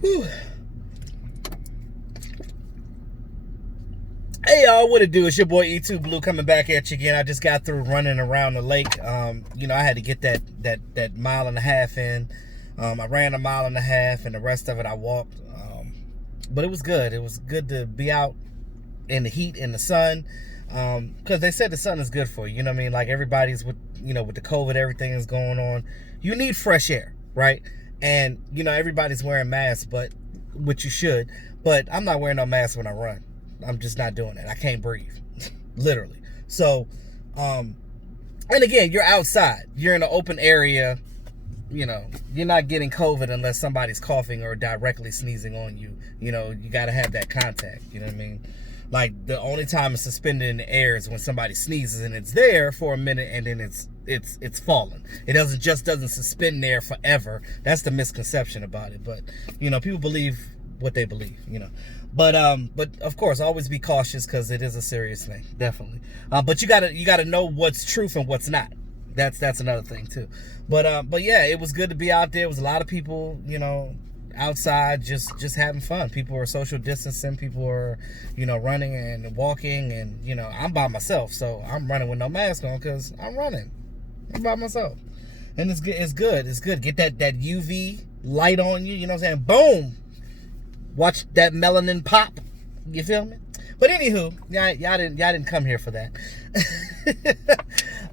Whew. Hey y'all, what it do? It's your boy E2 Blue coming back at you again. I just got through running around the lake. I had to get that mile and a half in. I ran a mile and a half, and the rest of it I walked. But it was good. It was good to be out in the heat, in the sun, because they said the sun is good for you. You know what I mean? Like everybody's with the COVID, everything is going on. You need fresh air, right? And everybody's wearing masks, which you should. But I'm not wearing no mask when I run. I'm just not doing it. I can't breathe, literally. So, and again, you're outside. You're in an open area. You're not getting COVID unless somebody's coughing or directly sneezing on you. You got to have that contact. You know what I mean? Like, the only time it's suspended in the air is when somebody sneezes and it's there for a minute and then it's falling. It doesn't suspend there forever. That's the misconception about it. But, people believe what they believe, But of course, always be cautious because it is a serious thing, definitely. But you gotta know what's truth and what's not. That's another thing too. But yeah, it was good to be out there. It was a lot of people, outside just having fun. People are social distancing. People are, running and walking. And I'm by myself, so I'm running with no mask on because I'm running. I'm by myself, and it's good. It's good. Get that UV light on you. You know what I'm saying? Boom. Watch that melanin pop. You feel me? But anywho, y'all didn't come here for that.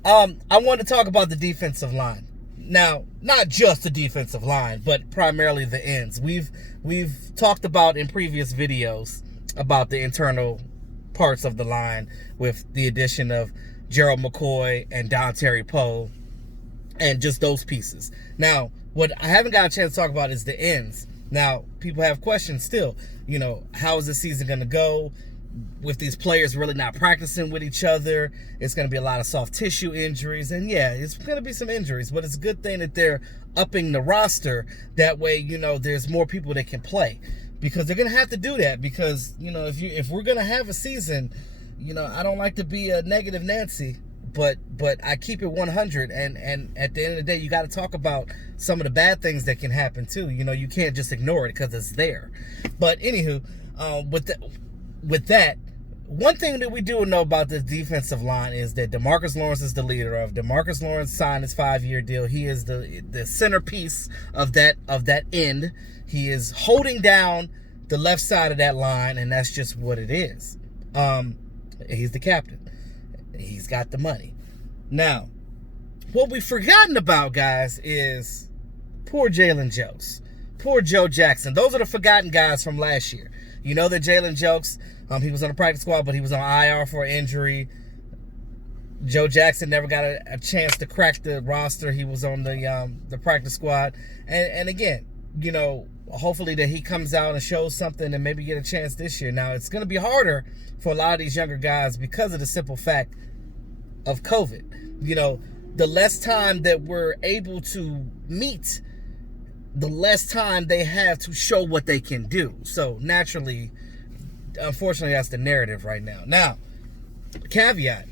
I want to talk about the defensive line. Now, not just the defensive line, but primarily the ends. We've talked about in previous videos about the internal parts of the line with the addition of Gerald McCoy and Don Terry Poe and just those pieces. Now, what I haven't got a chance to talk about is the ends. Now, people have questions still. How is the season going to go with these players really not practicing with each other? It's going to be a lot of soft tissue injuries. And yeah, it's going to be some injuries, but it's a good thing that they're upping the roster. That way, there's more people that can play, because they're going to have to do that. Because, if we're going to have a season, I don't like to be a negative Nancy, but I keep it 100, and at the end of the day, you got to talk about some of the bad things that can happen too. You can't just ignore it because it's there. But anywho, with that, one thing that we do know about the defensive line is that DeMarcus Lawrence is the leader of. DeMarcus Lawrence signed his 5-year deal. He is the centerpiece of that end. He is holding down the left side of that line, and that's just what it is. He's the captain. He's got the money. Now, what we've forgotten about, guys, is poor Jalen Jokes. Poor Joe Jackson. Those are the forgotten guys from last year. You know that Jalen Jokes, he was on the practice squad, but he was on IR for injury. Joe Jackson never got a chance to crack the roster. He was on the practice squad. And again, hopefully that he comes out and shows something and maybe get a chance this year. Now, it's going to be harder for a lot of these younger guys because of the simple fact of COVID. The less time that we're able to meet, the less time they have to show what they can do. So naturally, unfortunately, that's the narrative right now. Now, caveat,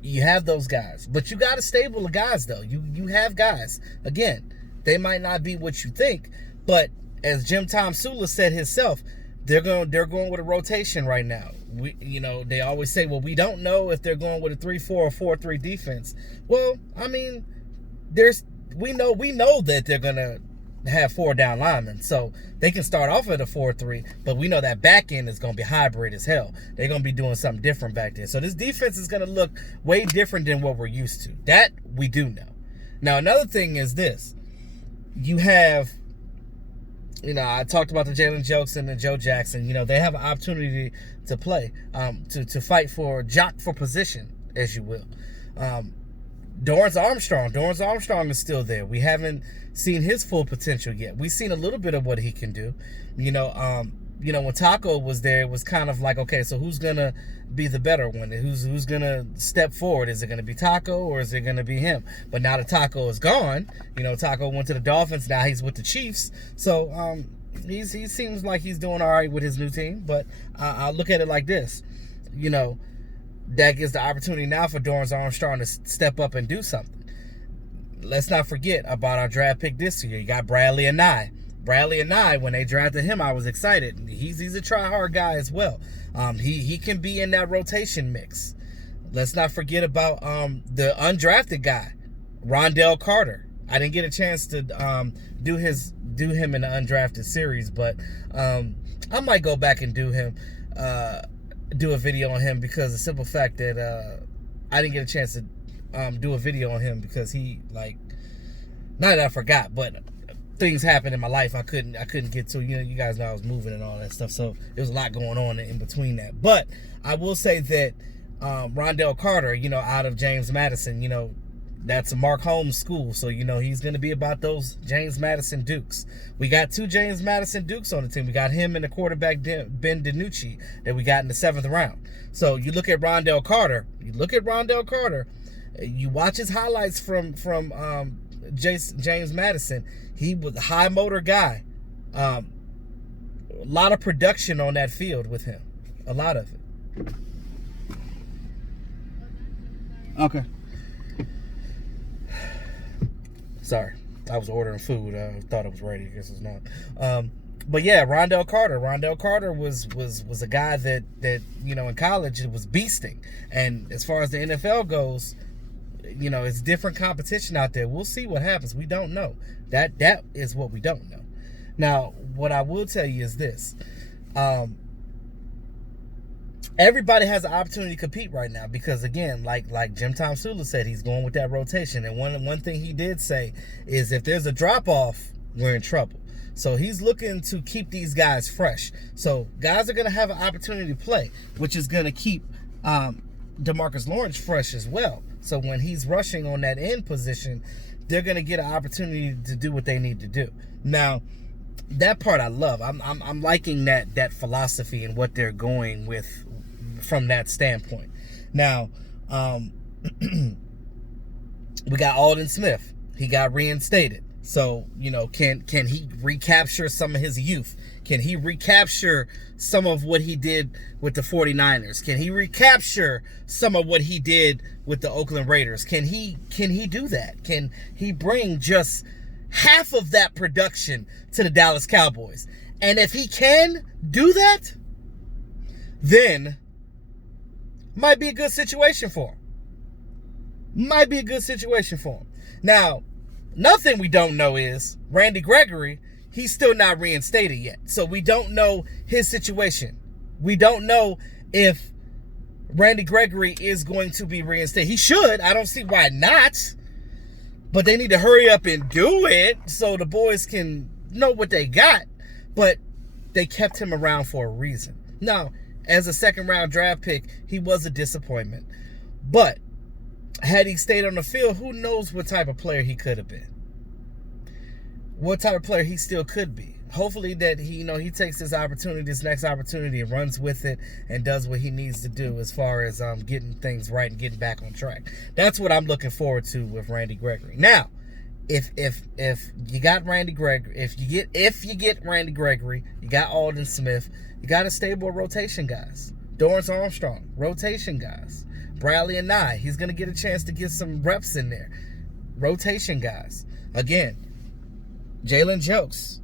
you have those guys, but you got a stable of guys though. You have guys. Again, they might not be what you think, but as Jim Tom Sula said himself, they're going with a rotation right now. They always say, well, we don't know if they're going with a 3-4 or 4-3 defense. Well, I mean, we know that they're gonna have 4 down linemen, so they can start off at a 4-3, but we know that back end is gonna be hybrid as hell. They're gonna be doing something different back there. So this defense is gonna look way different than what we're used to. That we do know. Now, another thing is this. You have, I talked about the Jalen Jokes and the Joe Jackson. They have an opportunity to play, to fight for position, as you will. Dorrance Armstrong is still there. We haven't seen his full potential yet. We've seen a little bit of what he can do. When Taco was there, it was kind of like, okay, so who's gonna be the better one? Who's gonna step forward? Is it gonna be Taco or is it gonna be him? But now that Taco is gone, Taco went to the Dolphins. Now he's with the Chiefs. So he seems like he's doing all right with his new team. But I'll look at it like this, that gives the opportunity now for Dorrance Armstrong to step up and do something. Let's not forget about our draft pick this year. You got Bradley Anae. Bradley and I, when they drafted him, I was excited. He's a try-hard guy as well. He can be in that rotation mix. Let's not forget about the undrafted guy, Rondell Carter. I didn't get a chance to do him in the undrafted series, but I might go back and do a video on him, because the simple fact that I didn't get a chance to do a video on him because he, like, not that I forgot, but things happened in my life I couldn't get to. You guys know I was moving and all that stuff, so there was a lot going on in between that. But I will say that Rondell Carter, out of James Madison, that's a Mark Holmes school, so he's going to be about those James Madison Dukes. We got 2 James Madison Dukes on the team. We got him and the quarterback Ben DiNucci that we got in the 7th round. So you look at Rondell Carter. You watch his highlights from James Madison. He was a high motor guy. A lot of production on that field with him. A lot of it. Okay. Sorry, I was ordering food. I thought it was ready. I guess it's not. But yeah, Rondell Carter. Rondell Carter was a guy that in college it was beasting, and as far as the NFL goes, it's different competition out there. We'll see what happens. We don't know. That is what we don't know. Now, what I will tell you is this. Everybody has an opportunity to compete right now because, again, like Jim Tom Sula said, he's going with that rotation. And one thing he did say is if there's a drop-off, we're in trouble. So he's looking to keep these guys fresh. So guys are going to have an opportunity to play, which is going to keep DeMarcus Lawrence fresh as well. So when he's rushing on that end position, they're going to get an opportunity to do what they need to do. Now, that part I love. I'm liking that philosophy and what they're going with from that standpoint. Now, we got Alden Smith. He got reinstated. So, can he recapture some of his youth? Can he recapture some of what he did with the 49ers? Can he recapture some of what he did with the Oakland Raiders? Can he do that? Can he bring just half of that production to the Dallas Cowboys? And if he can do that, then might be a good situation for him. Now, nothing we don't know is Randy Gregory, he's still not reinstated yet. So we don't know his situation. We don't know if Randy Gregory is going to be reinstated. He should. I don't see why not. But they need to hurry up and do it so the boys can know what they got. But they kept him around for a reason. Now, as a second-round draft pick, he was a disappointment. But had he stayed on the field, who knows what type of player he could have been. What type of player he still could be. Hopefully that he takes this next opportunity, and runs with it and does what he needs to do as far as getting things right and getting back on track. That's what I'm looking forward to with Randy Gregory. Now, if you got Randy Gregory, if you get Randy Gregory, you got Alden Smith, you got a stable of rotation guys. Dorrance Armstrong, rotation guys. Bradley and Nye, he's going to get a chance to get some reps in there. Rotation guys. Again, Jalen Jokes,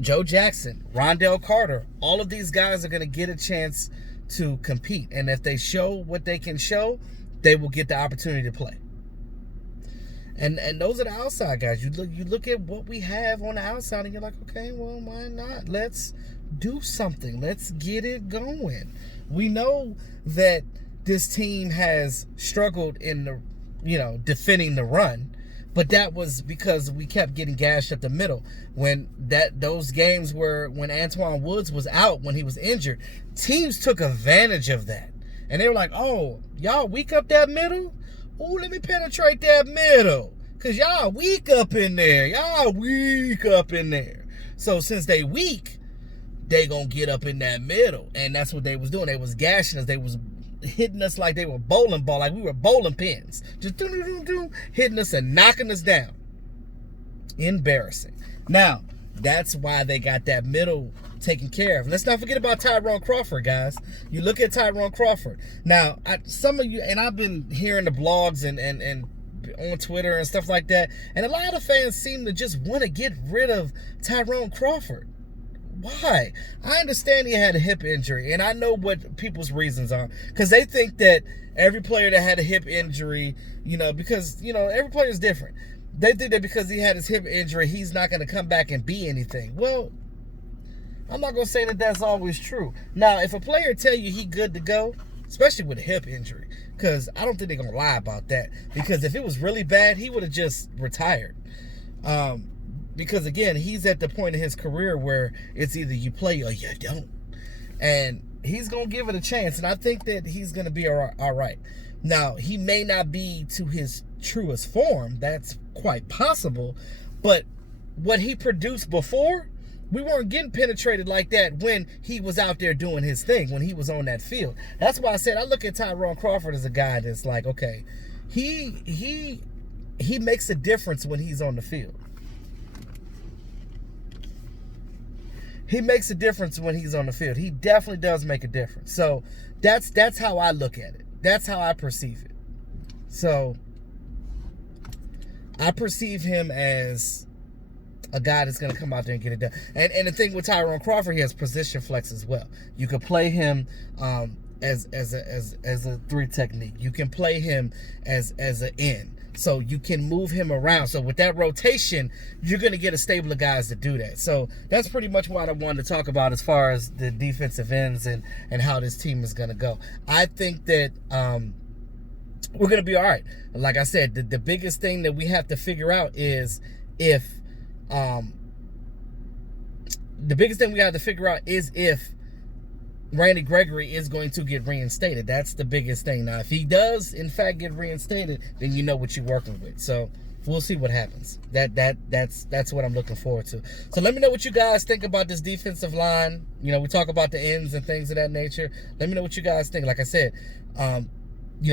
Joe Jackson, Rondell Carter, all of these guys are going to get a chance to compete. And if they show what they can show, they will get the opportunity to play. And those are the outside guys. You look at what we have on the outside and you're like, okay, well, why not? Let's do something. Let's get it going. We know that this team has struggled in the, defending the run, but that was because we kept getting gashed up the middle. When those games when Antoine Woods was out, when he was injured, teams took advantage of that. And they were like, oh, y'all weak up that middle? Oh, let me penetrate that middle. Because y'all weak up in there. So since they weak, they going to get up in that middle. And that's what they was doing. They was gashing us. They was hitting us like they were bowling ball, like we were bowling pins. Just hitting us and knocking us down. Embarrassing. Now, that's why they got that middle taken care of. Let's not forget about Tyrone Crawford, guys. You look at Tyrone Crawford. Now, some of you, and I've been hearing the blogs and on Twitter and stuff like that, and a lot of fans seem to just want to get rid of Tyrone Crawford. Why? I understand he had a hip injury, and I know what people's reasons are, because they think that every player that had a hip injury, because, every player is different. They think that because he had his hip injury, he's not going to come back and be anything. Well, I'm not going to say that that's always true. Now, if a player tell you he good to go, especially with a hip injury, because I don't think they're going to lie about that, because if it was really bad, he would have just retired. Because, again, he's at the point in his career where it's either you play or you don't. And he's going to give it a chance, and I think that he's going to be all right. Now, he may not be to his truest form. That's quite possible. But what he produced before, we weren't getting penetrated like that when he was out there doing his thing, when he was on that field. That's why I said I look at Tyrone Crawford as a guy that's like, okay, he makes a difference when he's on the field. He makes a difference when he's on the field. He definitely does make a difference. So that's how I look at it. That's how I perceive it. So I perceive him as a guy that's going to come out there and get it done. And the thing with Tyrone Crawford, he has position flex as well. You can play him as a 3 technique. You can play him as an end. So you can move him around. So with that rotation, you're going to get a stable of guys to do that. So that's pretty much what I wanted to talk about as far as the defensive ends and how this team is going to go. I think that we're going to be all right. Like I said, the biggest thing that we have to figure out is if Randy Gregory is going to get reinstated. That's the biggest thing. Now, if he does, in fact, get reinstated, then you know what you're working with. So we'll see what happens. That's what I'm looking forward to. So let me know what you guys think about this defensive line. We talk about the ends and things of that nature. Let me know what you guys think. Like I said,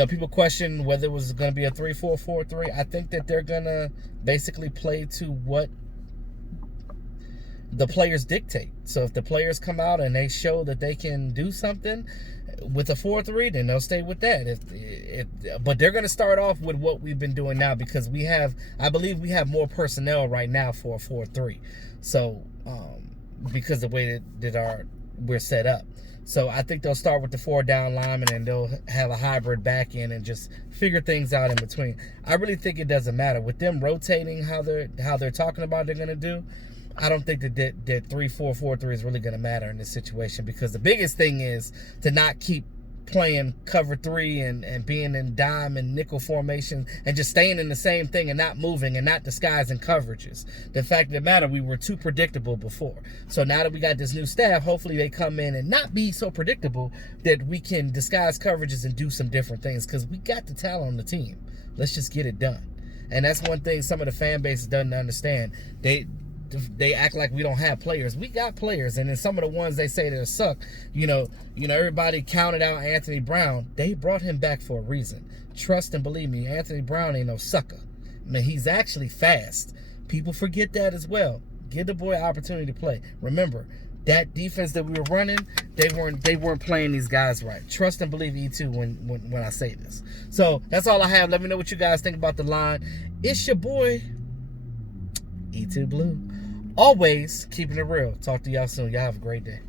people question whether it was going to be a 3-4-4-3. I think that they're going to basically play to what the players dictate. So if the players come out and they show that they can do something with a 4-3, then they'll stay with that. But they're going to start off with what we've been doing now, because I believe we have more personnel right now for a 4-3. So because of the way that we're set up. So I think they'll start with the 4 down linemen, and they'll have a hybrid back end and just figure things out in between. I really think it doesn't matter with them rotating how they're talking about they're going to do. I don't think that 3-4-4-3 is really going to matter in this situation, because the biggest thing is to not keep playing cover 3 and being in dime and nickel formation and just staying in the same thing and not moving and not disguising coverages. The fact of the matter, we were too predictable before. So now that we got this new staff, hopefully they come in and not be so predictable that we can disguise coverages and do some different things, because we got the talent on the team. Let's just get it done. And that's one thing some of the fan base doesn't understand. They act like we don't have players. We got players, and then some of the ones they say that suck, everybody counted out Anthony Brown. They brought him back for a reason. Trust and believe me, Anthony Brown ain't no sucker. I mean, he's actually fast. People forget that as well. Give the boy an opportunity to play. Remember, that defense that we were running, they weren't playing these guys right. Trust and believe E2 when I say this. So that's all I have. Let me know what you guys think about the line. It's your boy E2 Blue. Always keeping it real. Talk to y'all soon. Y'all have a great day.